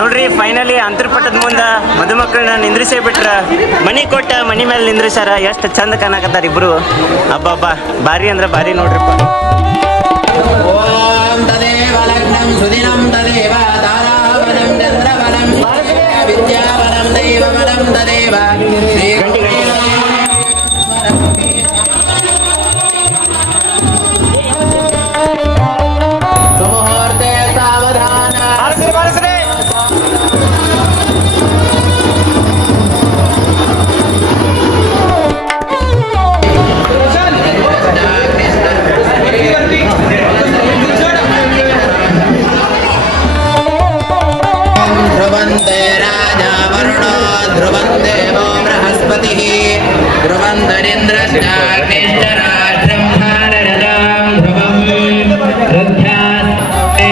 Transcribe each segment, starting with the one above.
ನೋಡ್ರಿ ಫೈನಲಿ ಅಂತರ್ಪಟ್ಟದ ಮುಂದೆ ಮದುಮಕ್ಕಳನ್ನ ನಿಂದ್ರಿಸೇ ಬಿಟ್ರ ಮನಿ ಕೊಟ್ಟ ಮನಿ ಮೇಲೆ ನಿಂದ್ರಿಸ್ಯಾರ. ಎಷ್ಟು ಚಂದ ಕಾಣಕತ್ತಾರ ಇಬ್ರು. ಹಬ್ಬ ಭಾರಿ ಅಂದ್ರೆ ಭಾರಿ ನೋಡ್ರಿಪ್ಪ. ಓಂ ತದೇವ ಲಗ್ನಂ ಸುದಿನಂ ತದೇವ ತಾರಾಬಲಂ ಚಂದ್ರಬಲಂ ವಿದ್ಯಾಬಲಂ ದೈವಬಲಂ ತದೇವ ಸುಮುಹೂರ್ತೆ ಸಾವಧಾನ. ध्रुवन्ते राजा वरुणो ध्रुवं देवो बृहस्पतिः ध्रुवन्तरिन्द्रश्चाग्निश्चराष्ट्रं भाररदां ध्रुवं रथ्यास्ते.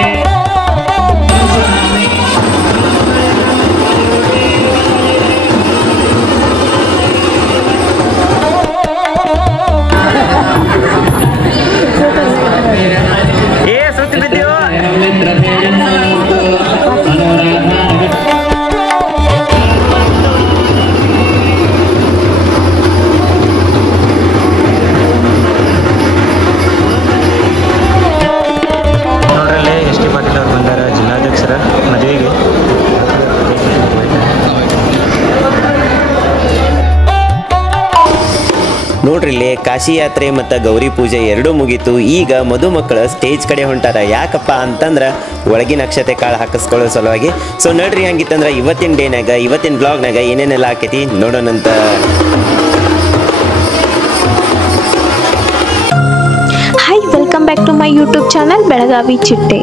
ನೋಡ್ರಿ ಇಲ್ಲಿ ಕಾಶಿ ಯಾತ್ರೆ ಮತ್ತು ಗೌರಿ ಪೂಜೆ ಎರಡೂ ಮುಗೀತು. ಈಗ ಮದುಮಕ್ಕಳು ಸ್ಟೇಜ್ ಕಡೆ ಹೊಂಟಾರ. ಯಾಕಪ್ಪ ಅಂತಂದ್ರೆ ಒಳಗಿನ ಅಕ್ಷತೆ ಕಾಳು ಹಾಕಿಸ್ಕೊಳ್ಳೋ ಸಲುವಾಗಿ. ಸೊ ನೋಡ್ರಿ ಹಂಗಿತ್ತಂದ್ರೆ ಇವತ್ತಿನ ಡೇನಾಗ ಇವತ್ತಿನ ಬ್ಲಾಗ್ನಾಗ ಏನೇನೆಲ್ಲ ಆಕೈತಿ ನೋಡೋಣಂತ. Hi, welcome back to my YouTube channel Belagavi ಚಿಟ್ಟೆ.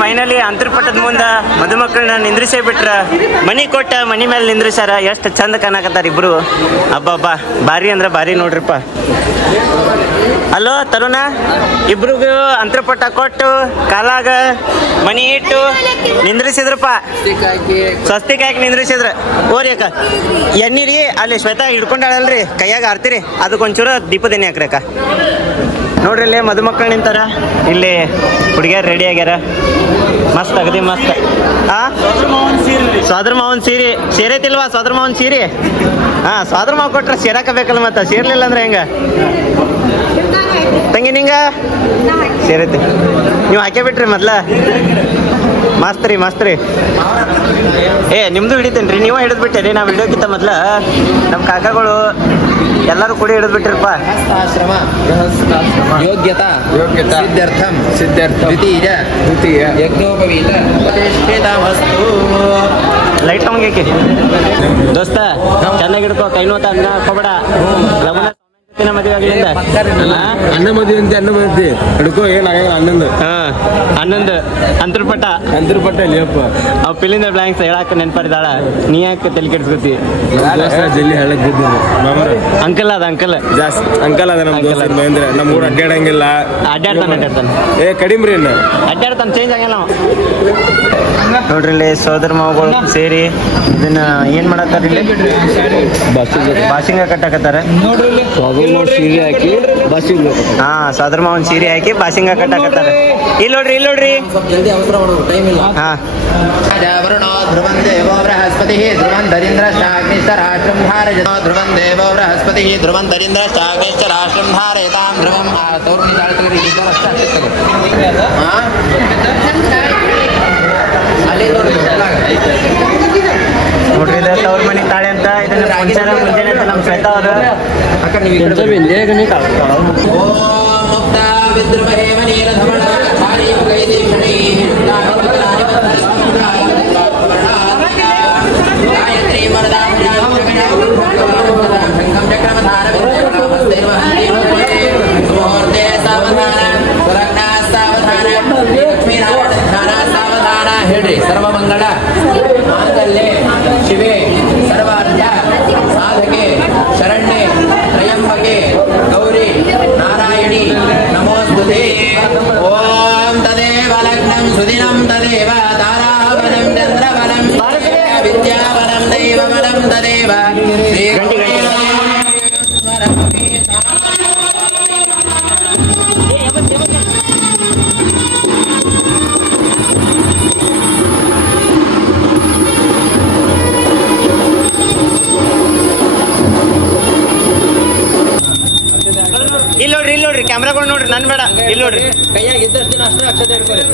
ಫೈನಲಿ ಅಂತರ್ಪಟ್ಟದ ಮುಂದೆ ಮದುಮಕ್ಕಳನ್ನ ನಿಂದ್ರಿಸೇ ಬಿಟ್ರ ಮನಿ ಕೊಟ್ಟ ಮನಿ ಮೇಲೆ ನಿಂದ್ರಿಸ್ಯಾರ. ಎಷ್ಟು ಚಂದ ಕಾಣಕತ್ತಾರ ಇಬ್ರು. ಹಬ್ಬ ಭಾರಿ ಅಂದ್ರೆ ಭಾರಿ ನೋಡ್ರಿಪ್ಪ. ಹಲೋ ತರುಣ, ಇಬ್ರಿಗೂ ಅಂತರ್ಪಟ್ಟ ಕೊಟ್ಟು ಕಾಲಾಗ ಮನಿ ಇಟ್ಟು ನಿಂದ್ರಿಸಿದ್ರಪ್ಪ. ಸ್ವಸ್ತಿಕ್ ಹಾಕಿ ನಿಂದ್ರಿಸಿದ್ರ. ಓರಿ ಅಕ್ಕ ಎಣ್ಣಿರಿ ಅಲ್ಲಿ ಶ್ವೇತಾ ಹಿಡ್ಕೊಂಡಾಳಲ್ರಿ ಕೈಯಾಗ ಆರ್ತಿರಿ, ಅದಕ್ಕೊಂಚೂರು ದೀಪದೆಣ್ಣೆ ಹಾಕ್ರಿ ಅಕ್ಕ. ನೋಡ್ರಿ ಇಲ್ಲಿ ಮದುಮಕ್ಕಳು ನಿಂತಾರ. ಇಲ್ಲಿ ಹುಡುಗಿಯರು ರೆಡಿ ಆಗ್ಯಾರ. ಮಸ್ತ್ ಅಗದಿ ಮಸ್ತ್. ಸೋದರ ಮಾವನ್ ಸೀರೆ ಸೇರೈತಿಲ್ವಾ? ಸೋದರ ಮಾವನ್ ಸೀರೆ ಸೋದರ ಮಾವ ಕೊಟ್ರ ಸೇರಾಕಬೇಕಲ್ಲ, ಮತ್ತ ಸೇರ್ಲಿಲ್ಲ ಅಂದ್ರೆ ಹೆಂಗ ತಂಗಿ? ನಿಂಗ ಸೇರೈತಿ, ನೀವು ಹಾಕೇ ಬಿಟ್ರಿ ಮೊದ್ಲ. ಮಸ್ತ್ ರೀ. ನಿಮ್ದು ಹಿಡಿತೇನ್ರಿ, ನೀವ ಹಿಡಿದ್ ಬಿಟ್ಟೇರಿ. ನಾವು ಹಿಡಿಯೋಕ್ಕಿಂತ ಮೊದ್ಲ ನಮ್ಮ ಕಾಕಾಗಳು ಎಲ್ಲರೂ ಕೂಡಿ ಹಿಡಿದ್ ಬಿಟ್ಟಿರಪ್ಪ. ಯೋಗ್ಯತಾ ಸಿದ್ಧಾರ್ಥಂ ದ್ವಿತೀಯ ಯಜ್ಞೋಪವೀತ ವಸ್ತು. ಲೈಟ್ ತಗೊಂಗೇಕಿ ದೋಸ್ತ, ಚೆನ್ನಾಗಿ ಹಿಡ್ಕೋ, ಕೈ ನೋತ ಅನ್ನ ಹಾಕೋಬೇಡ. ಮದುವೆ ಆಗ್ಲಿಂದ ಅಣ್ಣ ಮದುವೆ ಅಂತ ಅಣ್ಣ ಮದುವೆ ಹಿಡ್ಕೋ, ಏನಾಗಲ್ಲ ಹನ್ನೊಂದು ಅಂತರ್ಪಟ್ಟ ಇಲ್ಲಪ್ಪ. ಅವ್ ಪಿಲಿಂದ ಬ್ಲಾಂಕ್ಸ್ ಹೇಳಾಕ ನೆನ್ಪಾರಿದಾಳ. ನೀ ಯಾಕೆ ತಲೆ ಕೆಡ್ಸ್ಕೊತಿ? ಜಲ್ಲಿ ಹೇಳಕ್ ಅಂಕಲ್ ಜಾಸ್ತಿ ಅಂಕಲ್ ಅದ ನಮ್ ದೋಸ್ತ ಮಹೇಂದ್ರ. ನಮ್ಮ ಊರು ಅಡ್ಡಾಡಂಗಿಲ್ಲ, ಅಡ್ಡಾಡ್ತಾನೆ ಕಡಿಮ್ರಿ ಅಡ್ಡಾಡ್ತಾನೆ, ಚೇಂಜ್ ಆಗಲ್ಲ. ನೋಡ್ರಿ ಇಲ್ಲಿ ಸೋದರ ಮಾವಗಳು ಸೇರಿ ಇದನ್ನ ಏನ್ ಮಾಡತ್ತಾರ? ಇಲ್ಲಿ ಬಾಸಿಂಗ ಕಟ್ಟಾಕತ್ತಾರ. ಸೀರೆ ಹಾಕಿ ಸೋದರ ಮಾವನ್ ಸೀರೆ ಹಾಕಿ ಬಾಸಿಂಗ ಕಟ್ಟಾಕತ್ತಾರ. ಇಲ್ಲಿ ನೋಡ್ರಿ ವರುಣೋ ಧ್ರುವಂ ದೇವೋ ಬೃಹಸ್ಪತಿಃ ಧ್ರುವಂತರಿಂದ್ರಶ್ಚಾಗ್ನಿಶ್ಚರಾಷ್ಟ್ರಂ ಧಾರಯತಾಂ ಧ್ರುವಂ ದೇವೋ ಬೃಹಸ್ಪತಿಃ ಧ್ರುವಂತರಿಂದ್ರಶ್ಚಾಗ್ನಿಶ್ಚರಾಷ್ಟ್ರಂ ಧಾರಯತಾಂ ಧ್ರುವಂ. ನೋಡ್ರಿ ತವ್ರ ಮನಿ ತಾಳೆ ಅಂತ ಇದನ್ನ ಮುಂಚೆನೆ ಅಂತ ನಮ್ಮ ಶ್ವೇತಾ ಅವರು गायत्री ಹೇಳ್ರಿ ಸರ್ವಮಂಗಳ ಮಾಂಗಲ್ಯೆ ಶಿವೆ ಸರ್ವಾರ್ಥ ಸಾಧಕೆ ಶರಣ್ಯೆ ತ್ರಯಂಬಕೆ ಗೌರಿ ನಾರಾಯಣಿ ನಮೋಸ್ತುತೆ. ಓಂ ತದೇವ ಲಗ್ನಂ ಸುದಿನಂ ತದೇವ ತಾರಾಬಲಂ ಚಂದ್ರಬಲಂ ವಿದ್ಯಾಬಲಂ ದೈವಬಲಂ ತದೇವ ಇಲ್ಲಿ ನೋಡ್ರಿ ಕ್ಯಾಮ್ರಾಗಳು ನೋಡ್ರಿ ನನ್ ಬೇಡ ಇಲ್ಲಿ ನೋಡ್ರಿ ಕೈಯಾಗ ಇದ್ದಷ್ಟು ದಿನ ಅಷ್ಟೇ ಅಕ್ಷತೆ ಇಟ್ಕೊಳ್ಳಿ.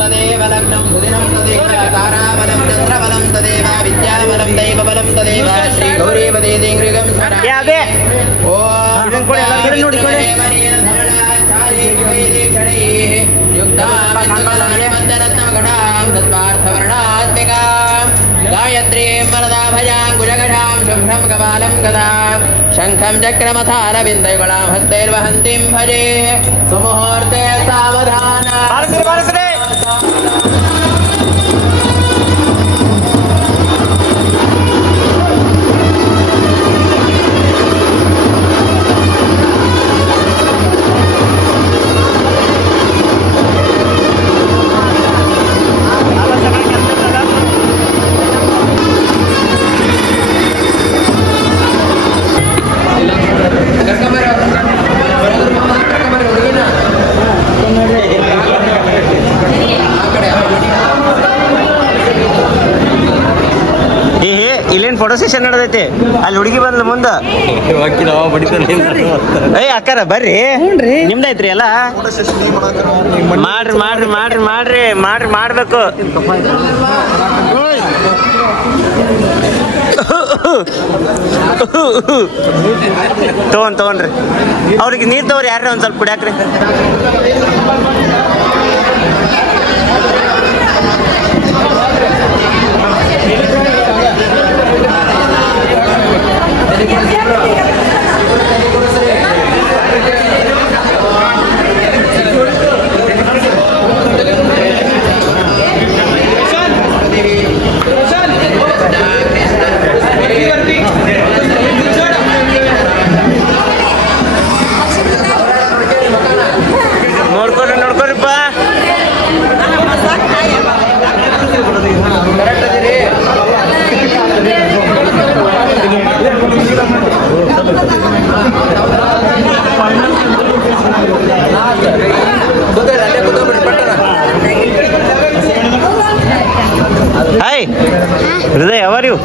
ತದೇವ ಲಗ್ನಂ ಸುದಿನಂ ತದೇವ ತಾರಾಬಲಂ ಚಂದ್ರಬಲಂ ತದೇವ ವಿದ್ಯಾಬಲಂ ದೈವಬಲಂ ತದೇವ ಶ್ರೀ ಗೌರೀಪದೇ ದೇಂಗ್ರಿಗಂ ಯಾವೇ गायत्रीं वरदाभयां कुजगजां शुभ्रं कपालं गदां शङ्खं चक्रमथारविन्दयुगलां हस्तैर्वहन्तीं भजे सुमुहूर्ते सावधान. ಇಲ್ಲೇನ್ ಫೋಟೋ ಸೆಷನ್ ನಡೆದೈತಿ ಅಲ್ಲಿ ಹುಡುಗಿ ಬಂದ್ಲ ಮುಂದ ಏಯ್ ಅಕ್ಕಾರ ಬರ್ರಿ ನಿಮ್ದೈತ್ರಿ ಎಲ್ಲ ಮಾಡ್ರಿ ಮಾಡ್ರಿ ಮಾಡ್ರಿ ಮಾಡ್ರಿ ಮಾಡ್ರಿ ಮಾಡ್ಬೇಕು. ತಗೊಂಡ್ರಿ ಅವ್ರಿಗೆ ನೀರ್ ತಗೋರಿ ಯಾರ್ರಿ ಒಂದ್ ಸ್ವಲ್ಪ ಕುಡಿಯಾಕ್ರಿ. ನೋಡ್ಕೊರಿಪ್ಪ ಹಾಯ್ ಹೃದಯ ಅವರ್ ಯು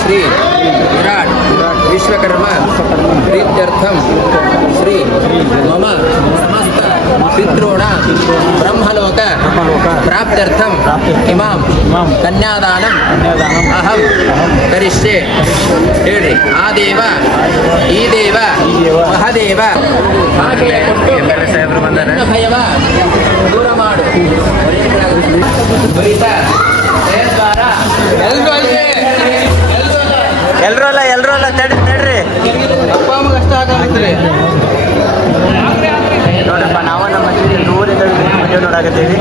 ಶ್ರೀ ವಿರಾಟ್ ವಿಶ್ವಕರ್ಮ ಪ್ರೀತ್ಯರ್ಥಂ ಶ್ರೀ ಮಮ ಸಮಸ್ತ ಪಿತॄಣ ಬ್ರಹ್ಮಲೋಕ ಪ್ರಾಪ್ತ್ಯರ್ಥಂ ಇಮಾಂ ಕನ್ಯಾದಾನಂ ಅಹಂ ಕರಿಷ್ಯೆ. ಹೇಳ್ರಿ ಆದೇವ ಈ ದೇವ ಮಹಾದೇವ ಭಯವ ದೂರ ಮಾಡು ಎಲ್ರು ಅಲ್ಲ ತಡ್ರಿ ಅಪ್ಪ ಅಮ್ಮ ಕಷ್ಟ ಆಗತ್ರಿ ನೋಡಪ್ಪ ನಾವು ನಮ್ಮ ಮದುವೆ ದೂರಿಂದ ಮದುವೆ ನೋಡಾಕತ್ತೀವಿ.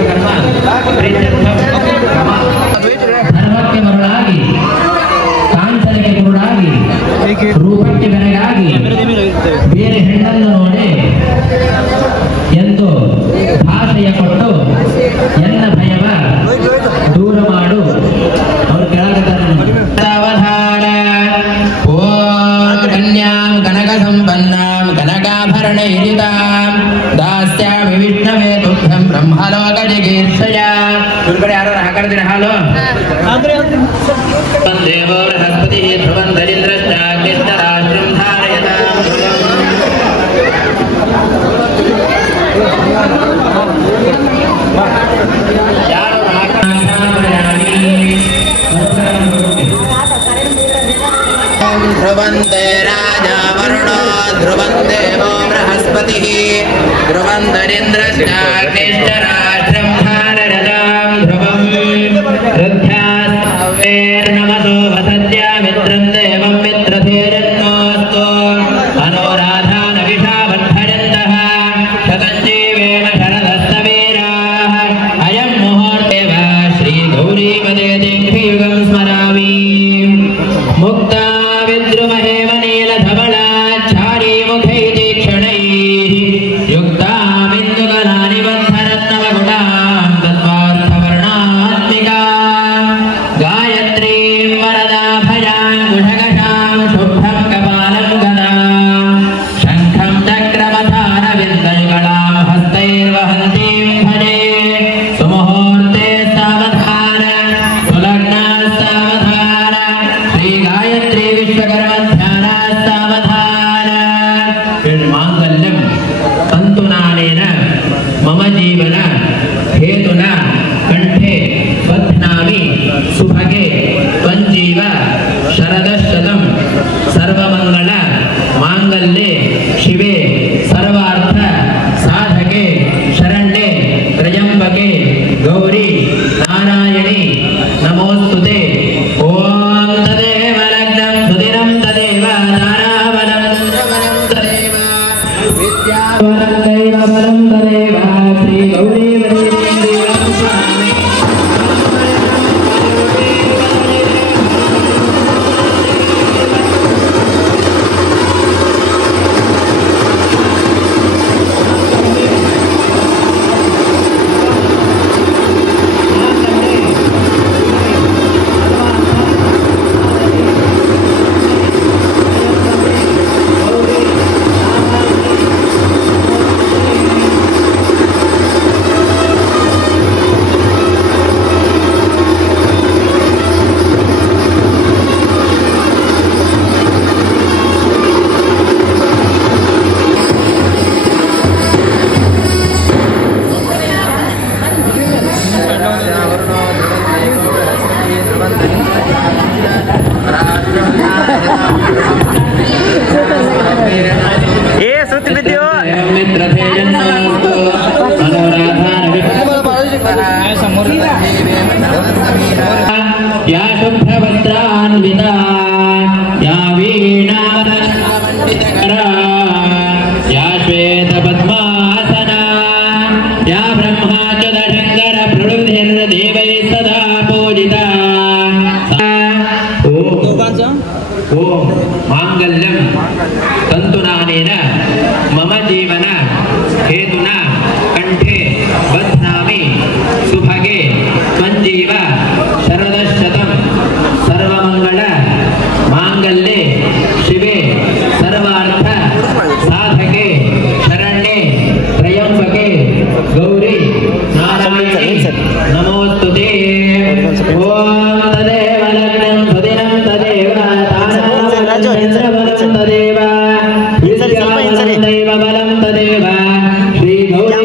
ಧರ್ಮಕ್ಕೆ ಮರುಳಾಗಿ ಕಾಂತನಿಗೆ ಕುರುಡಾಗಿ ರೂಪಕ್ಕೆ ಬೆರಗಾಗಿ ಬೇರೆ ಹೆಣ್ಣನ್ನು ನೋಡಿ ಎಂದು ಭಾಷೆಯ ಕೊಟ್ಟು ಎನ್ನ ಭಯವ ದೂರ ಮಾಡು ಅವರು ಕೆಳಗದಾರ. ಕನ್ಯಾಂ ಕನಕ ಸಂಪನ್ನಾಂ ಕನಕಾಭರಣ ಇರಿತಾಂ ದಾಸ್ಯಾಮಿ ವಿಷ್ಣವೇ ತುಭ್ಯಂ ಬ್ರಹ್ಮಲೋಕ ಜಿಗೀರ್ಷಯ. ಇವ್ರ ಕಡೆ ಯಾರು ಹಾಕಡ್ತೀರ ಹಾಲು? ದೇವೋ ಬೃಹಸ್ಪತಿ ಧ್ರುವಂ ದರಿದ್ರಶ್ಚಾಗ್ನಿಶ್ಚರಾಶ್ರಂ ಧಾರಯತಾಂ. ಯಾರು ध्रुवन्ते राजा वरुणो ध्रुवं देवो बृहस्पतिः ध्रुवन्तरिन्द्रश्चाग्निश्चराष्ट्रं भाररदां ध्रुवम् रथ्यास्वेर्नमसो वसत्या मित्रं देवं मित्रधीरन्नोऽस्तु मनोराधानविषा वर्धयन्तः शतञ्जीवेम शरदस्तवीराः अयं मुहूर्तेव श्रीगौरीपदे दिङ्घ्रियुगं स्मरामि मुक्ता विद्रुमहेव नीलधवलाच्छारी मुखै तीक्ष्णैः युक्तामिन्दुकलानि बन्धरत्नवगुणां तत्त्वार्थवर्णात्मिका गायत्रीं वरदाभयाङ्कुशकशां शुभ्रं कपालं गदां शङ्खं चक्रमथारविन्दयुगलां हस्तैर्वहन्तीं भजे सुमुहूर्ते सावधान सुलग्ना सावधान श्रीगायत्री विश्वकर्मध्याना सावधान माङ्गल्यं तन्तुनानेन मम जीवन हेतुना कंठे बध्नामि सुभगे त्वञ्जीव शरदशतं सर्वमङ्गल माङ्गल्ये शिवे सर्वार्थ साधके शरण्ये त्र्यम्बके गौरी नारायणी नमोस्तुते ॐ तदेव लग्नं सुदिनं तदेव ताराबलं चन्द्रबलं तदेव विद्याबलं दैवबलं तदेव श्रीगौरी वरेण्यं स्वामी ಏ ಸುತ್ತಿ ಬಿದ್ದೀವೋ या शुभ्रवस्त्रान्विता या वीणामण्डितकरा या श्वेतपद्मासना या ब्रह्माच्युतशङ्कर प्रभृतिर्देवैः सदा पूजिता ॐ माङ्गल्यं तन्तुनानेन मम जीवन हेतुना कंठे बध्नामि सुभगे त्वञ्जीव शरदशतं सर्वमङ्गल माङ्गल्ये शिवे सर्वार्थ साधके शरण्ये त्र्यम्बके गौरी नारायणी नमोस्तुते ॐ तदेव लग्नं सुदिनं तदेव ताराबलं तदेव विद्याबलं दैवबलं तदेव श्रीगौरी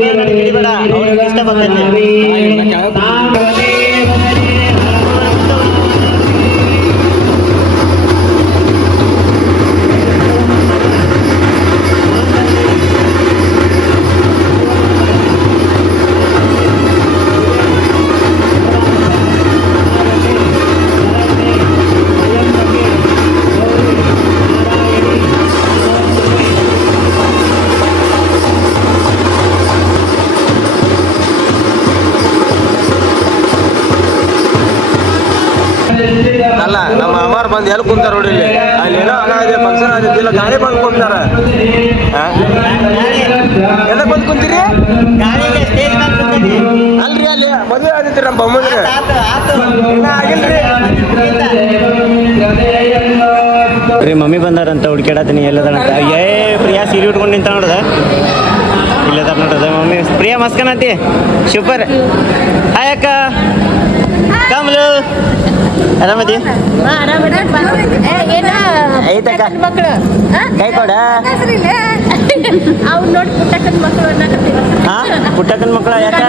ಅಲ್ಲ ನಮ್ಮ ಅಮ್ಮಾರು ಬಂದು ಎಲ್ಲಿ ಕುಂತಾರ ನೋಡಿ ಅಲ್ಲಿ ಏನೋ ಅದೇ ಫಂಕ್ಷನ್ ಆಗಿದ್ದಿಲ್ಲ ಗಾಡಿ ಬಂದು ಕುಂತಾರ ಎಲ್ಲ ಬಂದು ಕುಂತೀರಿ ಅಲ್ರಿ ಅಲ್ಲಿ ಮದುವೆ ಆಗಿದ್ರಿ ನಮ್ಮ ಬೊಮ್ಮಂದ್ರೆ ರೀ ಮಮ್ಮಿ ಬಂದಾರಂತ ಹುಡುಕಾಡತೀನಿ ಎಲ್ಲದಂತ ಏ ಪ್ರಿಯಾ ಸೀರೆ ಉಟ್ಕೊಂಡು ನಿಂತ ನೋಡ್ದ ಇಲ್ಲದ ನೋಡ್ದ ಮಮ್ಮಿ ಪ್ರಿಯಾ ಮಸ್ಕನತಿ ಸೂಪರ್ ಹಾಯ್ ಅಕ್ಕ ಕಮಲು ಆರಾಮದಿ ಐತಕ್ಕ ಕೈ ಕೊಡ ಅವ್ರು ನೋಡಿ ಪುಟ್ಟಕ್ಕನ ಮಕ್ಕಳು ಹಾ ಪುಟ್ಟಕ್ಕನ ಮಕ್ಕಳು ಯಾಕ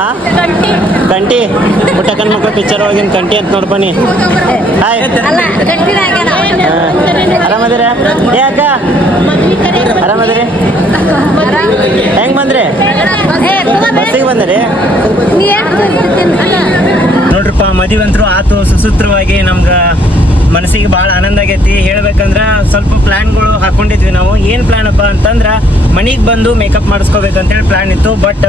ಹಾ ಕಂಟಿ ಪುಟ್ಟಕ್ಕನ ಮಕ್ಕಳು ಪಿಕ್ಚರ್ ಹೋಗಿನ ಕಂಟಿ ಅಂತ ನೋಡ್ಬನ್ನಿ ಹಾಯ್ ಆರಾಮದಿರ ಏ ಅಕ್ಕ ಆರಾಮದಿರಿ ಹೆಂಗ್ ಬಂದ್ರಿ ಬಸ್ಸಿಗೆ ಬಂದ್ರಿ ನೋಡ್ರಪ್ಪ ಮದುವೆ ಅಂತೂ ಆತು ಸುಸೂತ್ರವಾಗಿ ನಮ್ಗ ಮನಸ್ಸಿಗೆ ಭಾಳ ಆನಂದ ಆಗೈತಿ. ಹೇಳ್ಬೇಕಂದ್ರ ಸ್ವಲ್ಪ ಪ್ಲಾನ್ಗಳು ಹಾಕೊಂಡಿದ್ವಿ ನಾವು. ಏನ್ ಪ್ಲಾನ್ ಅಪ್ಪ ಅಂತಂದ್ರ ಮನಿಗೆ ಬಂದು ಮೇಕಪ್ ಮಾಡಿಸ್ಕೋಬೇಕಂತೇಳಿ ಪ್ಲಾನ್ ಇತ್ತು. ಬಟ್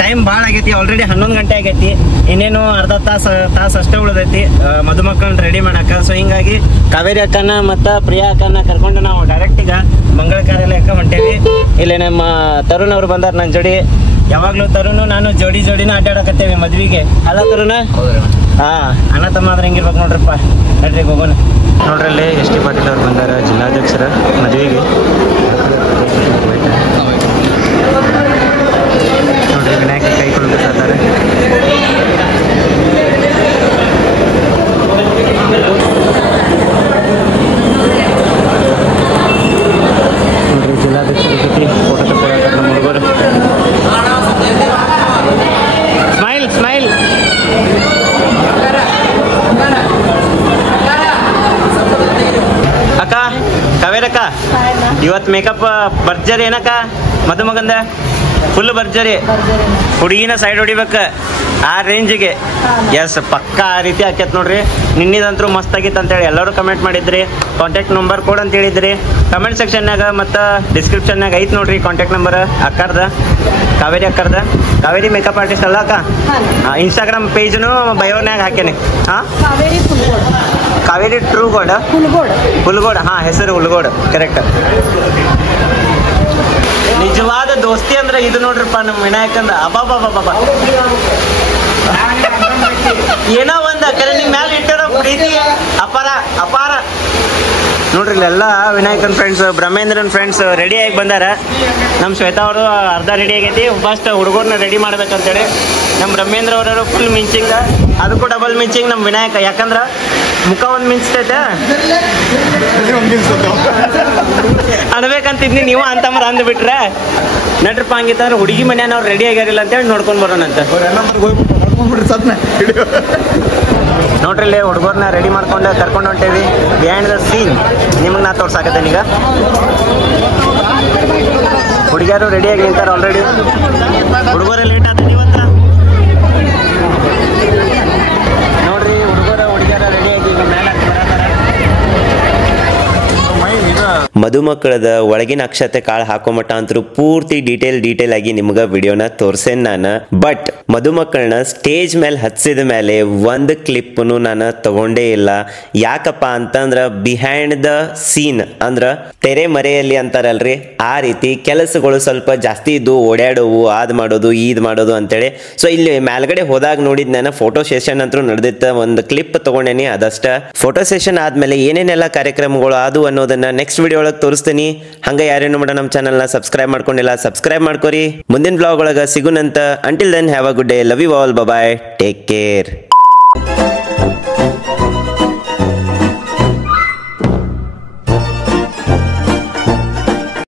ಟೈಮ್ ಭಾಳ ಆಗೈತಿ, ಆಲ್ರೆಡಿ 11 ಗಂಟೆ ಆಗೈತಿ. ಇನ್ನೇನು ಅರ್ಧ ತಾಸು ಅಷ್ಟೇ ಉಳಿದೈತಿ ಮದುಮಕ್ಕಳನ್ನ ರೆಡಿ ಮಾಡಾಕ. ಸೊ ಹಿಂಗಾಗಿ ಕಾವೇರಿ ಅಕ್ಕನ ಮತ್ತು ಪ್ರಿಯಾ ಅಕ್ಕನ ಕರ್ಕೊಂಡು ನಾವು ಡೈರೆಕ್ಟ್ ಈಗ ಮಂಗಳ ಕಾರ್ಯಾಲಯಕ್ಕೆ ಹೊಂಟೇವಿ. ಇಲ್ಲಿ ನಮ್ಮ ತರುಣ್ ಅವರು ಬಂದಾರ ನನ್ನ ಜೋಡಿ. ಯಾವಾಗ್ಲೂ ತರುಣ್ ನಾನು ಜೋಡಿನ ಅಡ್ಡಾಡಕತ್ತೇವಿ ಮದ್ವಿಗೆ. ಅಲ್ಲ ತರುಣ? ಹಾ, ಅಣ್ಣ ತಮ್ಮ ಆದ್ರೆ ಹೆಂಗಿರ್ಬೇಕು ನೋಡ್ರಪ್ಪ. ನಡ್ರಿ ಹೋಗೋಣ. ನೋಡ್ರಲ್ಲಿ ಎಸ್ ಟಿ ಪಾಟೀಲ್ ಅವ್ರು ಬಂದಾರ, ಜಿಲ್ಲಾಧ್ಯಕ್ಷರ ಮದುವೆಗೆ. ನೋಡ್ರಿ ವಿನಾಯಕ ಕೈ ಕೊಡ್ಬೇಕಾದ್ರೆ ನೋಡ್ರಿ ಜಿಲ್ಲಾಧ್ಯಕ್ಷರ ಜೊತೆ ಫೋಟೋ ತಗೊಳಕ ನಮ್ಮ ಹುಡುಗರು. ಸ್ಮೈಲ್ ಅಕ್ಕ, ಕಾವೇರಕ್ಕ, ಇವತ್ತು ಮೇಕಪ್ ಭರ್ಜರಿ ಏನಕ್ಕ? ಮದುಮಗಂದ ಫುಲ್ ಭರ್ಜರಿ. ಹುಡುಗಿನ ಸೈಡ್ ಹೊಡಿಬೇಕ ಆ ರೇಂಜಿಗೆ. ಎಸ್, ಪಕ್ಕ ಆ ರೀತಿ ಆಕೈತ್ ನೋಡ್ರಿ. ನಿನ್ನಿದಂತರೂ ಮಸ್ತ್ ಆಗಿತ್ತು ಅಂತೇಳಿ ಎಲ್ಲರೂ ಕಮೆಂಟ್ ಮಾಡಿದ್ರಿ. ಕಾಂಟ್ಯಾಕ್ಟ್ ನಂಬರ್ ಕೊಡು ಅಂತ ಹೇಳಿದ್ರಿ. ಕಮೆಂಟ್ ಸೆಕ್ಷನ್ನಾಗ ಮತ್ತು ಡಿಸ್ಕ್ರಿಪ್ಷನ್ನಾಗ ಐತ್ ನೋಡ್ರಿ ಕಾಂಟ್ಯಾಕ್ಟ್ ನಂಬರ್ ಅಕ್ಕರ್ದ, ಕಾವೇರಿ ಅಕ್ಕರ್ದ. ಕಾವೇರಿ ಮೇಕಪ್ ಆರ್ಟಿಸ್ಟ್ ಅಲ್ಲ ಅಕ್ಕ? ಇನ್ಸ್ಟಾಗ್ರಾಮ್ ಪೇಜ್ನು ಬಯೋನ್ಯಾಗ ಹಾಕೇನಿ. ಹಾಂ, ಕಾವೇರಿ ಟ್ರೂಗೋಡ್ ಹುಲ್ಗೋಡ್. ಹಾಂ, ಹೆಸರು ಹುಲ್ಗೋಡ್, ಕರೆಕ್ಟ್. ನಿಜವಾದ ದೋಸ್ತಿ ಅಂದ್ರೆ ಇದು ನೋಡ್ರಪ್ಪ ನಮ್ಮ ವಿನಾಯಕಂದ. ಅಬ್ಬಾಬಾಬಾಬಾ, ಏನೋ ಒಂದ ಕರೆ ನಿಮ್ ಮ್ಯಾಲ ಇಟ್ಟಿರೋ ಪ್ರೀತಿ ಅಪಾರ ನೋಡ್ರಿ. ಇಲ್ಲೆಲ್ಲ ವಿನಾಯಕನ್ ಫ್ರೆಂಡ್ಸ್, ಬ್ರಹ್ಮೇಂದ್ರನ್ ಫ್ರೆಂಡ್ಸ್ ರೆಡಿ ಆಗಿ ಬಂದಾರ. ನಮ್ಮ ಶ್ವೇತಾ ಅವರು ಅರ್ಧ ರೆಡಿ ಆಗೈತಿ. ಫಸ್ಟ್ ಹುಡುಗರ್ನ ರೆಡಿ ಮಾಡ್ಬೇಕಂತೇಳಿ ನಮ್ಮ ಬ್ರಹ್ಮೇಂದ್ರ ಅವರು ಫುಲ್ ಮಿಂಚಿಂಗ್, ಅದಕ್ಕೂ ಡಬಲ್ ಮಿಂಚಿಂಗ್ ನಮ್ಮ ವಿನಾಯಕ. ಯಾಕಂದ್ರ ಮುಖ ಒಂದ್ ಮಿಂಚ್ತೈತೆ ಅನ್ಬೇಕಂತಿದ್ನಿ, ನೀವು ಅಂತಂದ್ರೆ ಅಂದ್ಬಿಟ್ರೆ. ನಡ್ರಪ್ಪ, ಹಂಗಿತ್ತಂದ್ರೆ ಹುಡುಗಿ ಮನೆಯವ್ರು ರೆಡಿ ಆಗ್ಯಾರಿಲ್ಲ ಅಂತೇಳಿ ನೋಡ್ಕೊಂಡ್ ಬರೋಣಂತ. ನೋಡ್ರಿ, ಇಲ್ಲಿ ಹುಡುಗರ್ನ ರೆಡಿ ಮಾಡ್ಕೊಂಡು ಕರ್ಕೊಂಡು ಹೊಂಟೇವಿ. ಬಿಹೈಂಡ್ ದ ಸೀನ್ ನಿಮಗೆ ನಾ ತೋರ್ಸಾಕತ್ತೇನೆ. ಈಗ ಹುಡುಗಿಯರು ರೆಡಿಯಾಗಿ ನಿಂತಾರೆ ಆಲ್ರೆಡಿ. ಹುಡುಗರು ಲೇಟ್ ಆಗ್ತದೆ ಇವತ್ತ. ನೋಡ್ರಿ, ಹುಡುಗಿಯರ ರೆಡಿಯಾಗಿ ಈಗ ಮೇಲೆ ಮದುಮಕ್ಕಳದ ಒಳಗಿನ ಅಕ್ಷತೆ ಕಾಳು ಹಾಕೋ ಮಟ್ಟ ಅಂತರೂ ಪೂರ್ತಿ ಡೀಟೇಲ್ ಆಗಿ ನಿಮ್ಗೆ ವಿಡಿಯೋನ ತೋರ್ಸೇನ್ ನಾನು. ಬಟ್ ಮದುಮಕ್ಕಳನ್ನ ಸ್ಟೇಜ್ ಮೇಲೆ ಹಚ್ಚಿದ ಮೇಲೆ ಒಂದು ಕ್ಲಿಪ್ನು ನಾನು ತಗೊಂಡೇ ಇಲ್ಲ. ಯಾಕಪ್ಪ ಅಂತಂದ್ರ ಬಿಹೈಂಡ್ ದ ಸೀನ್ ಅಂದ್ರ ತೆರೆ ಮರೆಯಲ್ಲಿ ಅಂತಾರಲ್ರಿ, ಆ ರೀತಿ ಕೆಲಸಗಳು ಸ್ವಲ್ಪ ಜಾಸ್ತಿ ಇದ್ದು, ಓಡಾಡೋವು, ಅದ್ ಮಾಡೋದು ಈದ್ ಮಾಡೋದು ಅಂತೇಳಿ. ಸೊ ಇಲ್ಲಿ ಮೇಲ್ಗಡೆ ಹೋದಾಗ ನೋಡಿದ್ ನಾನು ಫೋಟೋ ಸೆಷನ್ ಅಂತೂ ನಡೆದಿತ್ತ. ಒಂದು ಕ್ಲಿಪ್ ತಗೊಂಡೇನಿ, ಅದಷ್ಟ. ಫೋಟೋ ಸೆಷನ್ ಆದ್ಮೇಲೆ ಏನೇನೆಲ್ಲ ಕಾರ್ಯಕ್ರಮಗಳು ಅದು ಅನ್ನೋದನ್ನ ನೆಕ್ಸ್ಟ್ ವಿಡಿಯೋ ಒಳಗೆ ತೋರಿಸ್ತೀನಿ. ಹಂಗ ಯಾರೇನು ಮಾಡ ನಮ್ಮ ಚಾನಲ್ನ ಸಬ್ಸ್ಕ್ರೈಬ್ ಮಾಡ್ಕೊಂಡಿಲ್ಲ, ಸಬ್ಸ್ಕ್ರೈಬ್ ಮಾಡ್ಕೋರಿ. ಮುಂದಿನ ಬ್ಲಾಗ್ ಒಳಗೆ ಸಿಗುನಂತ. Until then, have a good day. Love you all. Bye, take care.